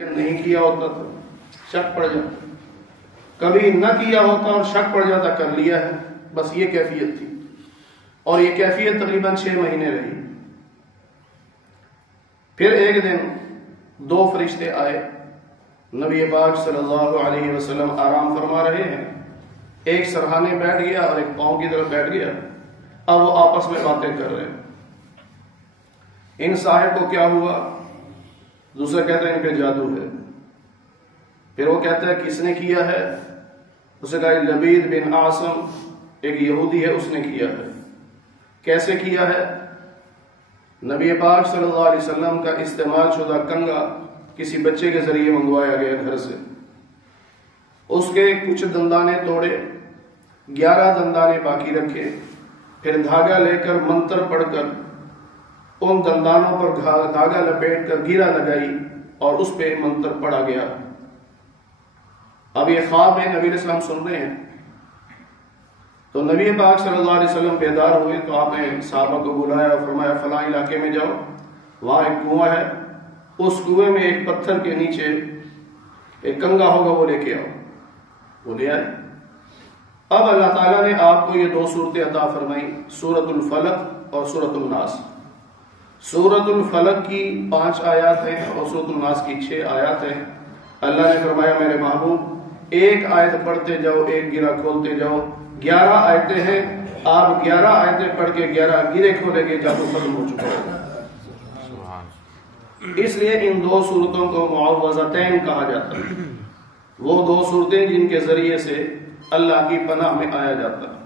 لیکن نہیں کیا ہوتا تو شک پڑ جاتا، کبھی نہ کیا ہوتا اور شک پڑ جاتا کر لیا ہے، بس یہ کیفیت تھی، اور یہ کیفیت تقریباً 6 مہینے رہی۔ پھر ایک دن 2 فرشتے آئے، نبی پاک صلی اللہ علیہ وسلم آرام فرما رہے ہیں، ایک سرہانے بیٹھ گیا اور ایک پاؤں کی طرف بیٹھ گیا، اب وہ آپس میں باتیں کر رہے ہیں۔ ان صاحب کو کیا ہوا؟ دوسرا کہتا ہے ان پہ جادو ہے۔ پھر وہ کہتا ہے کس نے کیا ہے؟ اسے کہا لبید بن عاصم ایک یہودی ہے، اس نے کیا ہے۔ کیسے کیا ہے؟ نبی پاک صلی اللہ علیہ وسلم کا استعمال شدہ کنگا کسی بچے کے ذریعے منگوایا گیا گھر سے، اس کے کچھ دندانے توڑے، 11 دندانے باقی رکھے، پھر دھاگا لے کر منتر پڑھ کر ان دندانوں پر دھاگا لپیٹ کر گیرا لگائی اور اس پہ منتر پڑھا گیا۔ اب یہ خواب میں نبی علیہ السلام سن رہے ہیں، تو نبی پاک صلی اللہ علیہ وسلم بیدار ہوئے تو آپ نے صحابہ کو بلایا اور فرمایا فلاں علاقے میں جاؤ، وہاں ایک کنواں ہے، اس کنویں میں ایک پتھر کے نیچے ایک کنگا ہوگا، وہ لے کے آؤ۔ وہ لے آئے۔ اب اللہ تعالیٰ نے آپ کو یہ 2 صورتیں عطا فرمائی، سورۃ الفلق اور سورۃ الناس۔ سورۃ الفلق کی 5 آیات ہیں اور سورۃ الناس کی 6 آیات ہیں۔ اللہ نے فرمایا میرے محبوب ایک آیت پڑھتے جاؤ، ایک گرہ کھولتے جاؤ، 11 آیتیں ہیں، آپ 11 آیتیں پڑھ کے 11 گرے کھولیں گے، جادو ختم ہو چکا ہے۔ اس لیے ان 2 صورتوں کو معوذتین کہا جاتا ہے، وہ 2 صورتیں جن کے ذریعے سے اللہ کی پناہ میں آیا جاتا ہے۔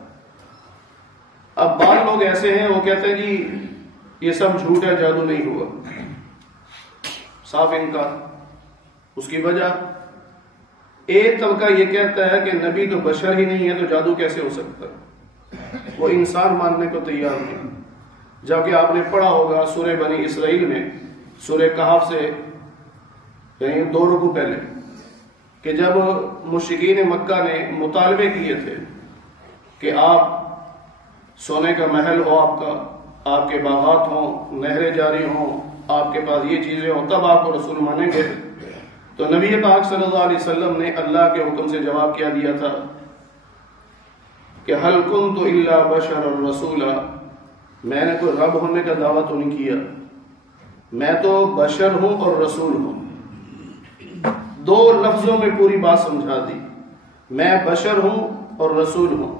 اب بعض لوگ ایسے ہیں وہ کہتے ہیں جی یہ سب جھوٹ ہے، جادو نہیں ہوا، صاف انکار۔ اس کی وجہ ایک طبقہ یہ کہتا ہے کہ نبی تو بشر ہی نہیں ہے تو جادو کیسے ہو سکتا ہے، وہ انسان ماننے کو تیار نہیں۔ جبکہ آپ نے پڑھا ہوگا سورہ بنی اسرائیل میں، سورہ کہف سے یعنی 2 رکوع پہلے، کہ جب مشرکین مکہ نے مطالبے کیے تھے کہ آپ سونے کا محل ہو، آپ کے باغات ہوں، نہریں جاری ہوں، آپ کے پاس یہ چیزیں ہوں، تب آپ کو رسول مانیں گے، تو نبی پاک صلی اللہ علیہ وسلم نے اللہ کے حکم سے جواب کیا دیا تھا کہ هل كنت الا بشرا رسولا، میں نے کوئی رب ہونے کا دعویٰ تو نہیں کیا، میں تو بشر ہوں اور رسول ہوں۔ 2 لفظوں میں پوری بات سمجھا دی، میں بشر ہوں اور رسول ہوں،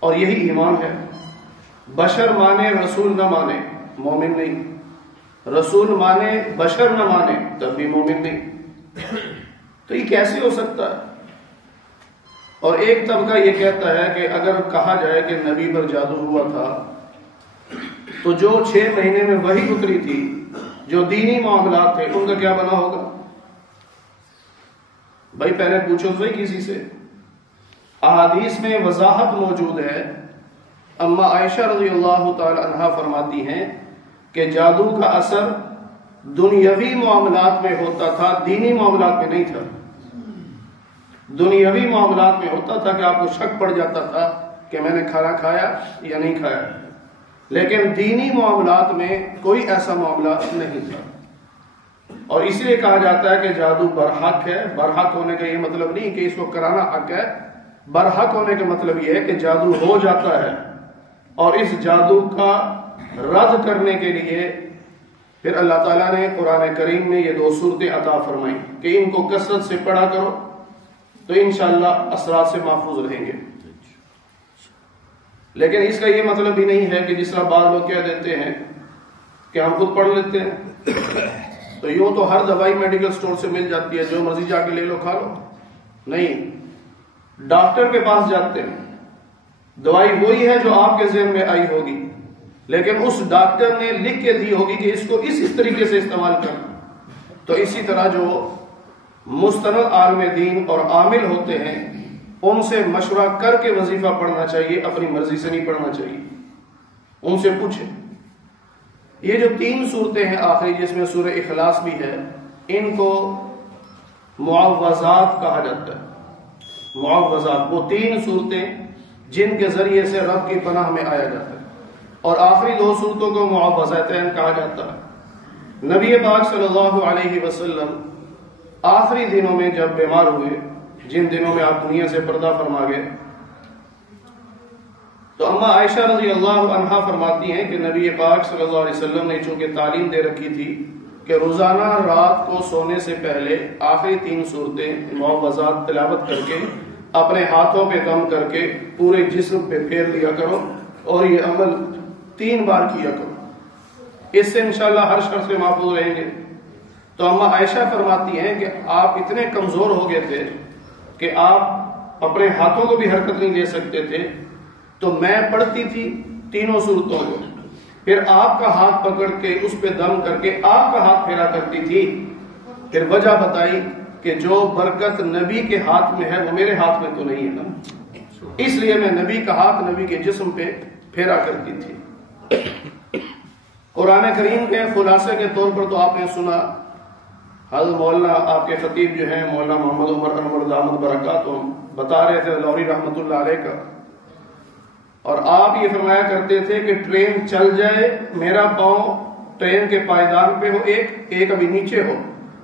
اور یہی ایمان ہے۔ بشر مانے رسول نہ مانے مومن نہیں، رسول مانے بشر نہ مانے تب بھی مومن نہیں۔ تو یہ کیسے ہو سکتا ہے؟ اور ایک طبقہ یہ کہتا ہے کہ اگر کہا جائے کہ نبی پر جادو ہوا تھا تو جو 6 مہینے میں وحی اتری تھی، جو دینی معاملات تھے، ان کا کیا بنا ہوگا؟ بھائی پہلے پوچھو تو کسی سے۔ احادیث میں وضاحت موجود ہے، اما عائشہ رضی اللہ تعالی عنہا فرماتی ہیں کہ جادو کا اثر دنیاوی معاملات میں ہوتا تھا، دینی معاملات میں نہیں تھا۔ دنیاوی معاملات میں ہوتا تھا کہ آپ کو شک پڑ جاتا تھا کہ میں نے کھانا کھایا یا نہیں کھایا، لیکن دینی معاملات میں کوئی ایسا معاملہ نہیں تھا۔ اور اس لیے کہا جاتا ہے کہ جادو برحق ہے۔ برحق ہونے کا یہ مطلب نہیں کہ اس کو کرانا حق ہے، برحق ہونے کا مطلب یہ ہے کہ جادو ہو جاتا ہے، اور اس جادو کا رد کرنے کے لیے پھر اللہ تعالیٰ نے قرآن کریم میں یہ 2 صورتیں عطا فرمائیں کہ ان کو کثرت سے پڑھا کرو تو انشاءاللہ اثرات سے محفوظ رہیں گے۔ لیکن اس کا یہ مطلب بھی نہیں ہے کہ جس طرح بعض لوگ کہہ دیتے ہیں کہ ہم خود پڑھ لیتے ہیں، تو یوں تو ہر دوائی میڈیکل سٹور سے مل جاتی ہے، جو مرضی جا کے لے لو کھا لو۔ نہیں، ڈاکٹر کے پاس جاتے ہیں، دوائی وہی ہے جو آپ کے ذہن میں آئی ہوگی، لیکن اس ڈاکٹر نے لکھ کے دی ہوگی کہ اس کو اس طریقے سے استعمال کرنا۔ تو اسی طرح جو مستند عالم دین اور عامل ہوتے ہیں، ان سے مشورہ کر کے وظیفہ پڑھنا چاہیے، اپنی مرضی سے نہیں پڑھنا چاہیے، ان سے پوچھیں۔ یہ جو 3 صورتیں ہیں آخری، جس میں سورہ اخلاص بھی ہے، ان کو معوذات کہا جاتا ہے۔ معوذات وہ 3 صورتیں جن کے ذریعے سے رب کی پناہ میں آیا جاتا ہے، اور آخری 2 صورتوں کو معوذتین کہا جاتا ہے۔ نبی پاک صلی اللہ علیہ وسلم آخری دنوں میں جب بیمار ہوئے، جن دنوں میں آپ دنیا سے پردہ فرما گئے، تو اما عائشہ رضی اللہ عنہا فرماتی ہیں کہ نبی پاک صلی اللہ علیہ وسلم نے چونکہ تعلیم دے رکھی تھی کہ روزانہ رات کو سونے سے پہلے آخری 3 صورتیں معوذات تلاوت کر کے اپنے ہاتھوں پہ دم کر کے پورے جسم پہ پھیر لیا کرو، اور یہ عمل 3 بار کیا کرو، اس سے انشاءاللہ ہر شر سے محفوظ رہیں گے۔ تو اما عائشہ فرماتی ہیں کہ آپ اتنے کمزور ہو گئے تھے کہ آپ اپنے ہاتھوں کو بھی حرکت نہیں دے سکتے تھے، تو میں پڑھتی تھی 3 صورتوں کو، پھر آپ کا ہاتھ پکڑ کے اس پہ دم کر کے آپ کا ہاتھ پھیرا کرتی تھی، پھر وجہ بتائی کہ جو برکت نبی کے ہاتھ میں ہے وہ میرے ہاتھ میں تو نہیں ہے نا، اس لیے میں نبی کا ہاتھ نبی کے جسم پہ پھیرا کرتی تھی۔ قرآن کریم کے خلاصے کے طور پر تو آپ نے سنا، حضرت مولانا آپ کے خطیب جو ہیں مولانا محمد عمر انور دامت برکاتہم بتا رہے تھے لوری رحمۃ اللہ علیہ کا، اور آپ یہ فرمایا کرتے تھے کہ ٹرین چل جائے، میرا پاؤں ٹرین کے پائیدان پہ ہو، ایک ابھی نیچے ہو،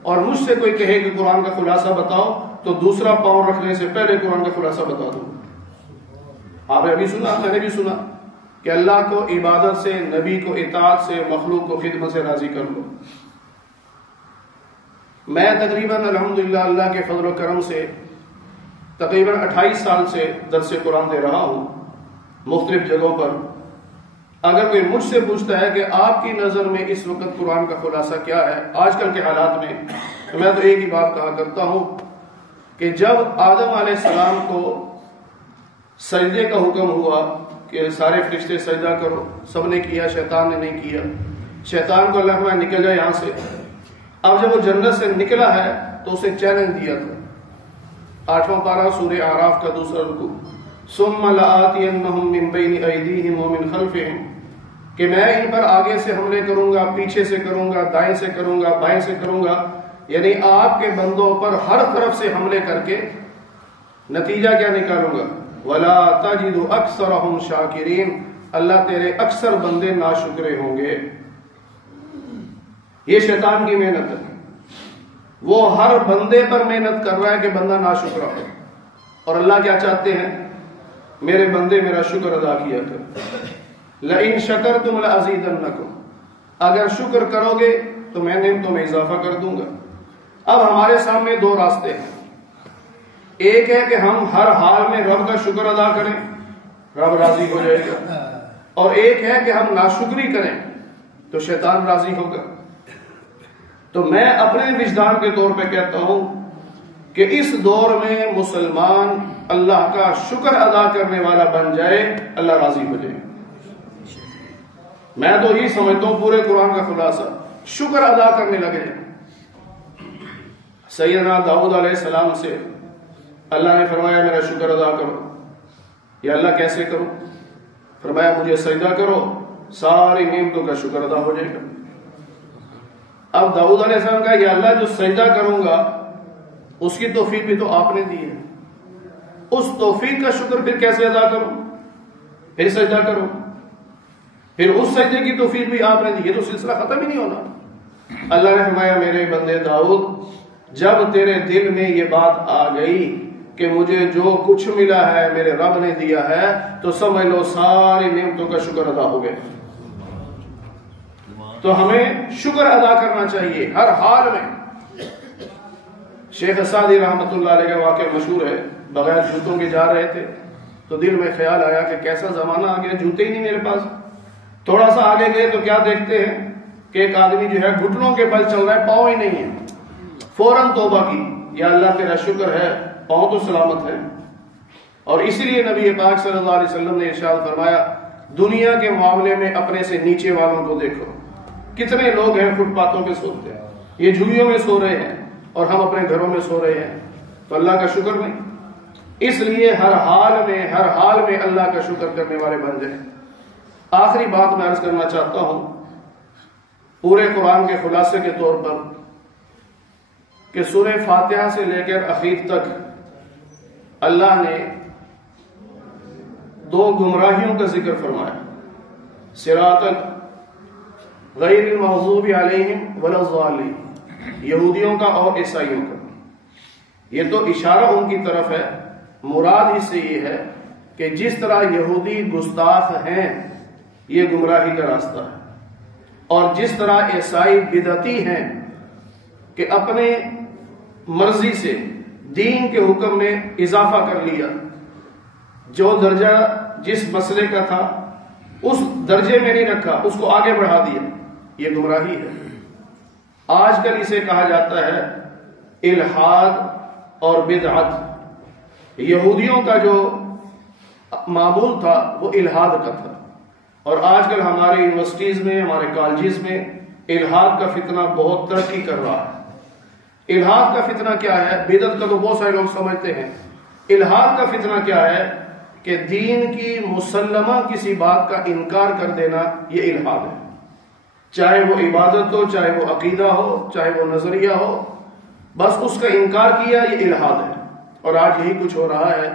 اور مجھ سے کوئی کہے کہ قرآن کا خلاصہ بتاؤ تو دوسرا پاؤں رکھنے سے پہلے قرآن کا خلاصہ بتا دوں۔ آپ نے ابھی سنا، میں نے بھی سنا کہ اللہ کو عبادت سے، نبی کو اطاعت سے، مخلوق کو خدمت سے راضی کر لو۔ میں تقریباً الحمدللہ اللہ کے فضل و کرم سے تقریباً 28 سال سے درس قرآن دے رہا ہوں مختلف جگہوں پر۔ اگر کوئی مجھ سے پوچھتا ہے کہ آپ کی نظر میں اس وقت قرآن کا خلاصہ کیا ہے آج کل کے حالات میں، تو میں تو ایک ہی بات کہا کرتا ہوں کہ جب آدم علیہ السلام کو سجدے کا حکم ہوا کہ سارے فرشتے سجدہ کرو، سب نے کیا، شیطان نے نہیں کیا، شیطان کو اللہ فرمایا نکل جائے یہاں سے۔ اب جب وہ جنت سے نکلا ہے تو اسے چیلنج دیا تھا، 8واں پارہ سورہ اعراف کا 2 رکوع، ثم لآتینہم من بین ایدیہم ومن خلفہم، کہ میں ان پر آگے سے حملے کروں گا، پیچھے سے کروں گا، دائیں سے کروں گا، بائیں سے کروں گا، یعنی آپ کے بندوں پر ہر طرف سے حملے کر کے نتیجہ کیا نکالوں گا؟ وَلَا تَجِدُ أَكْثَرَهُمْ شَاكِرِينَ، اللہ تیرے اکثر بندے ناشکرے ہوں گے۔ یہ شیطان کی محنت ہے، وہ ہر بندے پر محنت کر رہا ہے کہ بندہ ناشکرا ہو، اور اللہ کیا چاہتے ہیں؟ میرے بندے میرا شکر ادا کیا کر۔ لَإِن شَكَرْتُمْ لَأَزِيدَنَّكُمْ، اگر شکر کرو گے تو میں نعمتوں میں اضافہ کر دوں گا۔ اب ہمارے سامنے 2 راستے ہیں، ایک ہے کہ ہم ہر حال میں رب کا شکر ادا کریں، رب راضی ہو جائے گا، اور ایک ہے کہ ہم ناشکری کریں تو شیطان راضی ہوگا۔ تو میں اپنے وجدان کے طور پہ کہتا ہوں کہ اس دور میں مسلمان اللہ کا شکر ادا کرنے والا بن جائے، اللہ راضی ہو جائے۔ میں تو یہ سمجھتا ہوں پورے قرآن کا خلاصہ شکر ادا کرنے لگے۔ سیدنا داؤد علیہ السلام سے اللہ نے فرمایا میرا شکر ادا کرو، یا اللہ کیسے کرو؟ فرمایا مجھے سجدہ کرو، ساری نعمتوں کا شکر ادا ہو جائے گا۔ اب داؤد علیہ السلام کہا یا اللہ جو سجدہ کروں گا اس کی توفیق بھی تو آپ نے دی ہے، اس توفیق کا شکر پھر کیسے ادا کروں؟ پھر سجدہ کرو، پھر اس سجدے کی توفیق بھی آپ نے دی، یہ تو سلسلہ ختم ہی نہیں ہونا۔ اللہ نے فرمایا میرے بندے داؤد، جب تیرے دل میں یہ بات آ گئی کہ مجھے جو کچھ ملا ہے میرے رب نے دیا ہے، تو سمجھ لو ساری نعمتوں کا شکر ادا ہو گیا۔ تو ہمیں شکر ادا کرنا چاہیے ہر حال میں۔ شیخ سعدی رحمۃ اللہ علیہ کا واقعہ مشہور ہے، بغیر جوتوں کے جا رہے تھے تو دل میں خیال آیا کہ کیسا زمانہ آ گیا، جوتے ہی نہیں میرے پاس۔ تھوڑا سا آگے گئے تو کیا دیکھتے ہیں کہ ایک آدمی جو ہے گھٹنوں کے بل چل رہا ہے، پاؤں ہی نہیں ہے۔ فوراً توبہ کی، یا اللہ تیرا شکر ہے پاؤں تو سلامت ہے۔ اور اسی لیے نبی پاک صلی اللہ علیہ وسلم نے ارشاد فرمایا دنیا کے معاملے میں اپنے سے نیچے والوں کو دیکھو۔ کتنے لوگ ہیں فٹ پاتھوں پہ سوتے ہیں، یہ جھولیوں میں سو رہے ہیں اور ہم اپنے گھروں میں سو رہے ہیں، تو اللہ کا شکر نہیں۔ اس لیے ہر حال میں اللہ کا شکر کرنے والے بن جائیں۔ آخری بات میں عرض کرنا چاہتا ہوں پورے قرآن کے خلاصے کے طور پر کہ سورہ فاتحہ سے لے کر اخیر تک اللہ نے 2 گمراہیوں کا ذکر فرمایا، صراط غیر المغضوب علیہم ولا الضالین، یہودیوں کا اور عیسائیوں کا۔ یہ تو اشارہ ان کی طرف ہے، مراد اس سے یہ ہے کہ جس طرح یہودی گستاخ ہیں یہ گمراہی کا راستہ ہے، اور جس طرح عیسائی بدعتی ہیں کہ اپنے مرضی سے دین کے حکم میں اضافہ کر لیا، جو درجہ جس مسئلے کا تھا اس درجے میں نہیں رکھا، اس کو آگے بڑھا دیا، یہ گمراہی ہے۔ آج کل اسے کہا جاتا ہے الحاد اور بدعت۔ یہودیوں کا جو معمول تھا وہ الحاد کا تھا، اور آج کل ہمارے یونیورسٹیز میں، ہمارے کالجز میں الحاد کا فتنہ بہت ترقی کر رہا ہے۔ الحاد کا فتنہ کیا ہے؟ بدعت کا تو بہت سارے لوگ سمجھتے ہیں، الحاد کا فتنہ کیا ہے کہ دین کی مسلمہ کسی بات کا انکار کر دینا، یہ الحاد ہے، چاہے وہ عبادت ہو، چاہے وہ عقیدہ ہو، چاہے وہ نظریہ ہو، بس اس کا انکار کیا، یہ الحاد ہے۔ اور آج یہی کچھ ہو رہا ہے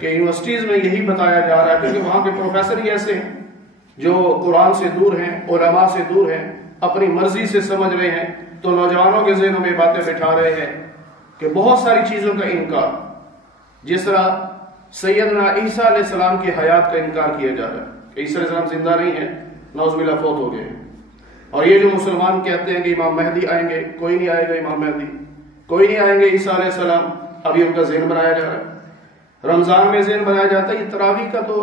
کہ یونیورسٹیز میں یہی بتایا جا رہا ہے، کیونکہ وہاں کے پروفیسر ہی ایسے ہیں جو قرآن سے دور ہیں، علماء سے دور ہیں، اپنی مرضی سے سمجھ رہے ہیں، تو نوجوانوں کے ذہنوں میں باتیں بٹھا رہے ہیں کہ بہت ساری چیزوں کا انکار، جس طرح سیدنا عیسیٰ علیہ السلام کی حیات کا انکار کیا جا رہا ہے کہ عیسیٰ علیہ السلام زندہ نہیں ہے، نعوذ باللہ فوت ہو گئے۔ اور یہ جو مسلمان کہتے ہیں کہ امام مہدی آئیں گے، کوئی نہیں آئے گا امام مہدی، کوئی نہیں آئیں گے عیسیٰ علیہ السلام، ابھی ان کا ذہن بنایا جا رہا ہے۔ رمضان میں ذہن بنایا جاتا ہے، یہ تراویح کا تو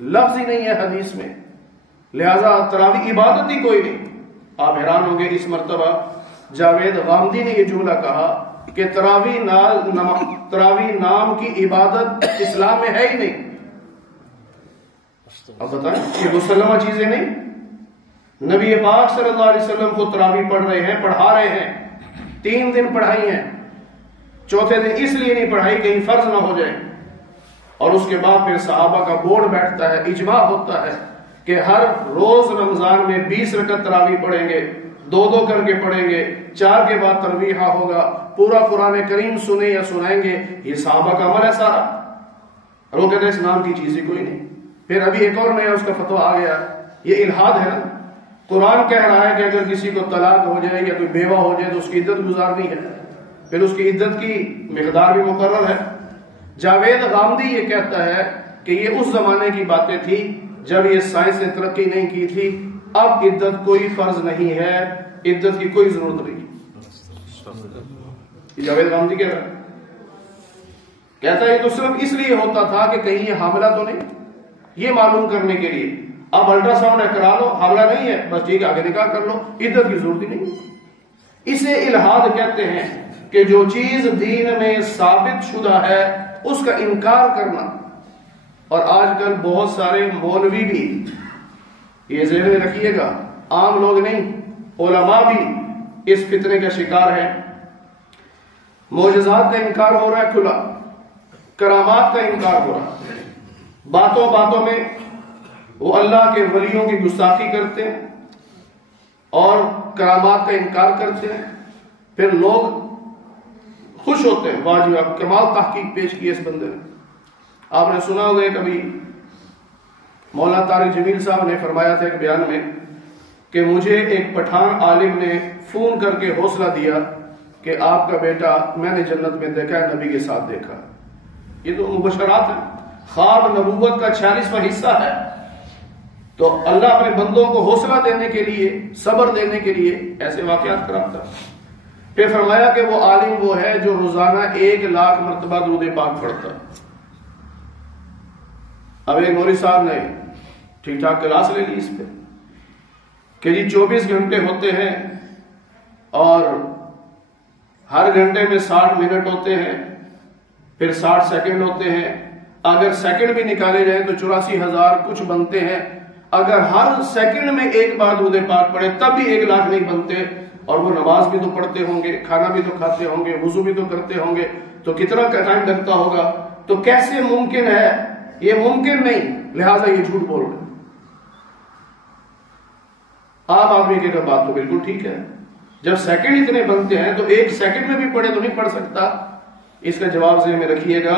لفظ ہی نہیں ہے حدیث میں، لہذا تراویح عبادت ہی کوئی نہیں۔ آپ حیران ہوں گے، اس مرتبہ جاوید غامدی نے یہ جملہ کہا کہ تراویح نام کی عبادت اسلام میں ہے ہی نہیں۔ اب بتائیں، یہ مسلمہ چیزیں نہیں؟ نبی پاک صلی اللہ علیہ وسلم کو تراویح پڑھ رہے ہیں، پڑھا رہے ہیں، 3 دن پڑھائی ہیں، چوتھے دن اس لیے نہیں پڑھائی کہیں فرض نہ ہو جائے، اور اس کے بعد پھر صحابہ کا بورڈ بیٹھتا ہے، اجماع ہوتا ہے کہ ہر روز رمضان میں 20 رکعت تراویح پڑھیں گے، 2 کر کے پڑھیں گے، 4 کے بعد ترویحہ ہوگا، پورا قرآن کریم سنیں یا سنائیں گے۔ یہ صحابہ کا عمل ہے سارا، اور وہ کہتے ہیں اس نام کی چیز ہی کوئی نہیں۔ پھر ابھی ایک اور نیا اس کا فتویٰ آ گیا، یہ الحاد ہے نا۔ قرآن کہہ رہا ہے کہ اگر کسی کو طلاق ہو جائے یا کوئی بیوہ ہو جائے تو اس کی عدت گزارنی ہے، پھر اس کی عدت کی مقدار بھی مقرر ہے۔ جاوید غامدی یہ کہتا ہے کہ یہ اس زمانے کی باتیں تھی جب یہ سائنس نے ترقی نہیں کی تھی، اب عدت کوئی فرض نہیں ہے، عدت کی کوئی ضرورت نہیں۔ جاوید غامدی کہہ رہا ہے، کہتا ہے یہ تو صرف اس لیے ہوتا تھا کہ کہیں یہ حاملہ تو نہیں، یہ معلوم کرنے کے لیے۔ اب الٹرا ساؤنڈ ہے، کرا لو، حاملہ نہیں ہے، بس ٹھیک ہے آگے نکاح کر لو، عدت کی ضرورت ہی نہیں۔ اسے الحاد کہتے ہیں کہ جو چیز دین میں ثابت شدہ ہے اس کا انکار کرنا۔ اور آج کل بہت سارے مولوی بھی، یہ ذہن میں رکھیے گا، عام لوگ نہیں، علماء بھی اس فتنے کا شکار ہیں۔ معجزات کا انکار ہو رہا ہے کھلا، کرامات کا انکار ہو رہا ہے، باتوں باتوں میں وہ اللہ کے ولیوں کی گستاخی کرتے ہیں اور کرامات کا انکار کرتے ہیں، پھر لوگ خوش ہوتے ہیں، واہ جی آپ کمال تحقیق پیش کی اس بندے نے۔ آپ نے سنا ہوگا کبھی مولانا طارق جمیل صاحب نے فرمایا تھا ایک بیان میں کہ مجھے ایک پٹھان عالم نے فون کر کے حوصلہ دیا کہ آپ کا بیٹا میں نے جنت میں دیکھا ہے، نبی کے ساتھ دیکھا۔ یہ تو مبشرات ہیں، خواب نبوت کا 46واں حصہ ہے۔ تو اللہ اپنے بندوں کو حوصلہ دینے کے لیے، صبر دینے کے لیے ایسے واقعات کراتا ہے۔ پھر فرمایا کہ وہ عالم وہ ہے جو روزانہ 1,00,000 مرتبہ درود پاک پڑھتا ہے۔ اب ایک مولوی صاحب نے ٹھیک ٹھاک کلاس لے لی اس پہ کہ جی 24 گھنٹے ہوتے ہیں اور ہر گھنٹے میں 60 منٹ ہوتے ہیں، پھر 60 سیکنڈ ہوتے ہیں، اگر سیکنڈ بھی نکالے جائیں تو 84,000 کچھ بنتے ہیں، اگر ہر سیکنڈ میں ایک بار درود پاک پڑھے تب بھی 1,00,000 نہیں بنتے، اور وہ نماز بھی تو پڑھتے ہوں گے، کھانا بھی تو کھاتے ہوں گے، وضو بھی تو کرتے ہوں گے، تو کتنا ٹائم لگتا ہوگا؟ تو کیسے ممکن ہے؟ یہ ممکن نہیں، لہٰذا یہ جھوٹ بول رہے ہیں۔ عام آدمی کی بات تو بالکل ٹھیک ہے، جب سیکنڈ اتنے بنتے ہیں تو 1 سیکنڈ میں بھی پڑھے تو نہیں پڑھ سکتا۔ اس کا جواب ذہن میں رکھیے گا،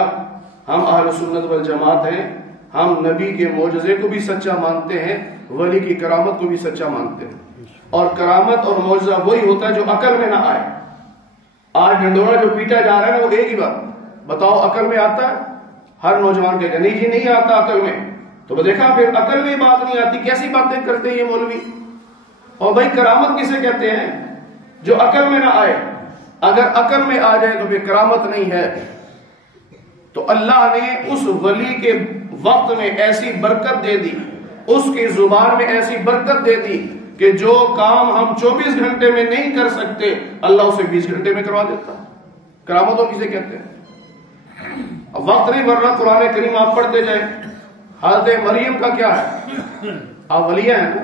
ہم اہل سنت والجماعت ہیں، ہم نبی کے معجزے کو بھی سچا مانتے ہیں، ولی کی کرامت کو بھی سچا مانتے ہیں، اور کرامت اور معجزہ وہی ہوتا ہے جو عقل میں نہ آئے۔ آج ڈنڈورا جو پیٹا جا رہا ہے وہ ایک ہی بات، بتاؤ عقل میں آتا ہے؟ ہر نوجوان کہے گا نہیں جی نہیں آتا عقل میں. تو دیکھا پھر عقل میں بات نہیں آتی، کیسی باتیں کرتے ہیں یہ مولوی. اور بھائی کرامت کسے کہتے ہیں؟ جو عقل میں نہ آئے. اگر عقل میں آ جائے تو پھر کرامت نہیں ہے. تو اللہ نے اس ولی کے وقت میں ایسی برکت دے دی، اس کی زبان میں ایسی برکت دے دی کہ جو کام ہم 24 گھنٹے میں نہیں کر سکتے اللہ اسے 20 گھنٹے میں کروا دیتا. کرامت اور کسے کہتے ہیں؟ وقت نہیں، ورنہ قرآن کریم آپ پڑھتے جائیں. حضرت مریم کا کیا ہے؟ آپ ولیہ ہیں نا،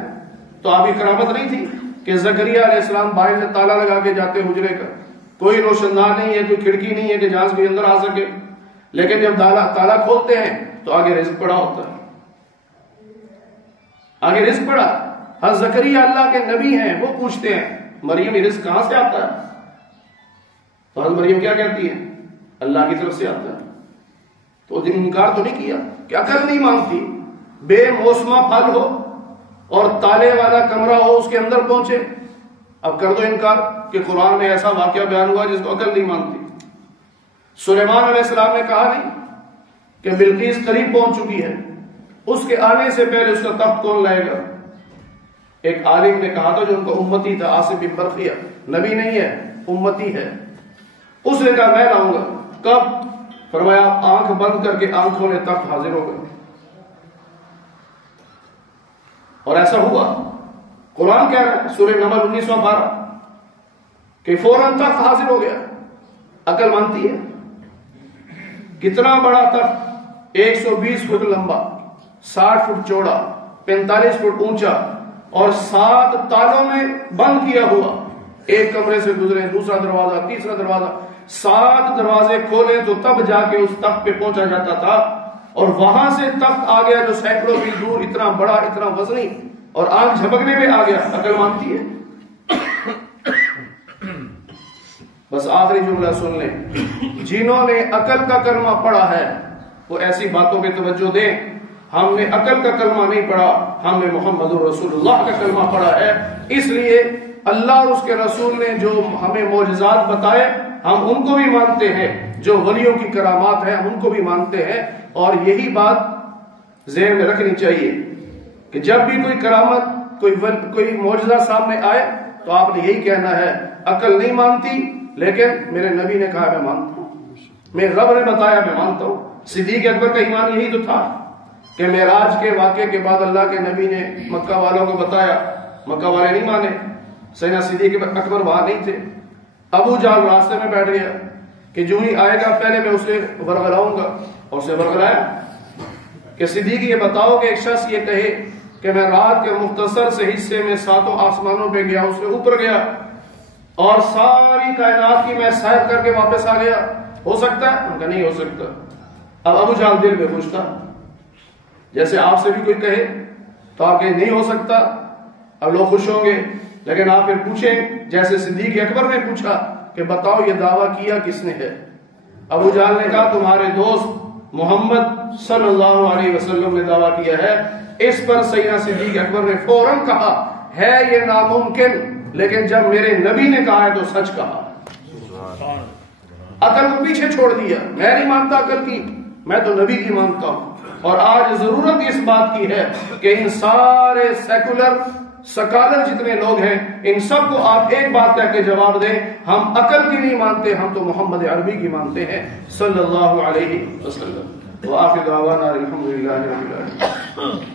تو آپ کی کرامت نہیں تھی کہ زکریا علیہ السلام باہر سے تالا لگا کے جاتے حجرے کا، کوئی روشندان نہیں ہے، کوئی کھڑکی نہیں ہے کہ جہاں سے کوئی اندر آ سکے، لیکن جب تالا کھولتے ہیں تو آگے رزق پڑا ہوتا ہے. آگے رزق پڑا. حضرت زکریا اللہ کے نبی ہیں، وہ پوچھتے ہیں مریم یہ رزق کہاں سے آتا ہے؟ تو حضرت مریم کیا کہتی ہے؟ اللہ کی طرف سے آتا ہے. تو انکار تو نہیں کیا کہ عقل نہیں مانتی. بے موسمہ پھل ہو اور تالے والا کمرہ ہو، اس کے اندر پہنچے، اب کر دو انکار کہ قرآن میں ایسا واقعہ بیان ہوا جس کو عقل نہیں مانتی. سلیمان علیہ السلام نے کہا نہیں کہ بلقیس قریب پہنچ چکی ہے، اس کے آنے سے پہلے اس کا تخت کون لائے گا؟ ایک عالم نے کہا تھا جو ان کا امتی تھا، عاصم بن برقیہ، نبی نہیں ہے امتی ہے، اس نے کہا میں لاؤں گا. کب؟ فرمایا آپ آنکھ بند کر کے آنکھوں نے تخت حاضر ہو گئے. اور ایسا ہوا. قرآن کہہ رہا ہے سورہ نمل 1912 کہ فوراً تخت حاضر ہو گیا. عقل مانتی ہے؟ کتنا بڑا تخت، 120 فٹ لمبا، 60 فٹ چوڑا، 45 فٹ اونچا، اور 7 تالوں میں بند کیا ہوا. ایک کمرے سے گزرے، دوسرا دروازہ، تیسرا دروازہ، 7 دروازے کھولے تو تب جا کے اس تخت پہ پہنچا جاتا تھا. اور وہاں سے تخت آ گیا جو سینکڑوں میل دور، اتنا بڑا، اتنا وزنی، اور آنکھ جھپکنے میں آ گیا. عقل مانتی ہے؟ بس آخری جملہ سن لیں، جنہوں نے عقل کا کلمہ پڑھا ہے وہ ایسی باتوں پہ توجہ دیں. ہم نے عقل کا کلمہ نہیں پڑھا، ہم نے محمد رسول اللہ کا کلمہ پڑھا ہے. اس لیے اللہ اور اس کے رسول نے جو ہمیں معجزات بتائے ہم ان کو بھی مانتے ہیں، جو ولیوں کی کرامات ہیں ہم ان کو بھی مانتے ہیں. اور یہی بات ذہن میں رکھنی چاہیے کہ جب بھی کوئی کرامت، کوئی معجزہ سامنے آئے تو آپ نے یہی کہنا ہے عقل نہیں مانتی، لیکن میرے نبی نے کہا میں مانتا ہوں، میرے رب نے بتایا میں مانتا ہوں. صدیق اکبر کا ایمان یہی تو تھا کہ معراج کے واقعے کے بعد اللہ کے نبی نے مکہ والوں کو بتایا، مکہ والے نہیں مانے. سیدنا صدیق اکبر وہاں نہیں تھے. ابو جہل راستے میں بیٹھ گیا کہ جو ہی آئے گا پہلے میں اسے ورغلاؤں گا، اور اسے ورغلایا کہ صدیق یہ بتاؤ کہ ایک شخص یہ کہے کہ میں رات کے مختصر سے حصے میں 7 آسمانوں پہ گیا، اس سے اوپر گیا اور ساری کائنات کی میں سیر کر کے واپس آ گیا، ہو سکتا ہے؟ ان کا نہیں ہو سکتا. اب ابو جہل دل میں پوچھتا، جیسے آپ سے بھی کوئی کہے تو آپ کہیں نہیں ہو سکتا، اب لوگ خوش ہوں گے. لیکن آپ پھر پوچھیں جیسے صدیق اکبر نے پوچھا کہ بتاؤ یہ دعویٰ کیا کس نے ہے؟ ابو جہل نے کہا تمہارے دوست محمد صلی اللہ علیہ وسلم نے دعویٰ کیا ہے. اس پر سیدنا صدیق اکبر نے فوراً کہا ہے یہ ناممکن، لیکن جب میرے نبی نے کہا ہے تو سچ کہا. عقل کو پیچھے چھوڑ دیا، میں نہیں مانتا عقل کی، میں تو نبی کی مانتا ہوں. اور آج ضرورت اس بات کی ہے کہ ان سارے سیکولر سکالر جتنے لوگ ہیں ان سب کو آپ ایک بات کہہ کے جواب دیں، ہم عقل کی نہیں مانتے، ہم تو محمد عربی کی مانتے ہیں صلی اللہ علیہ وسلم. وآخر دعوانا الحمدللہ رب العالمین.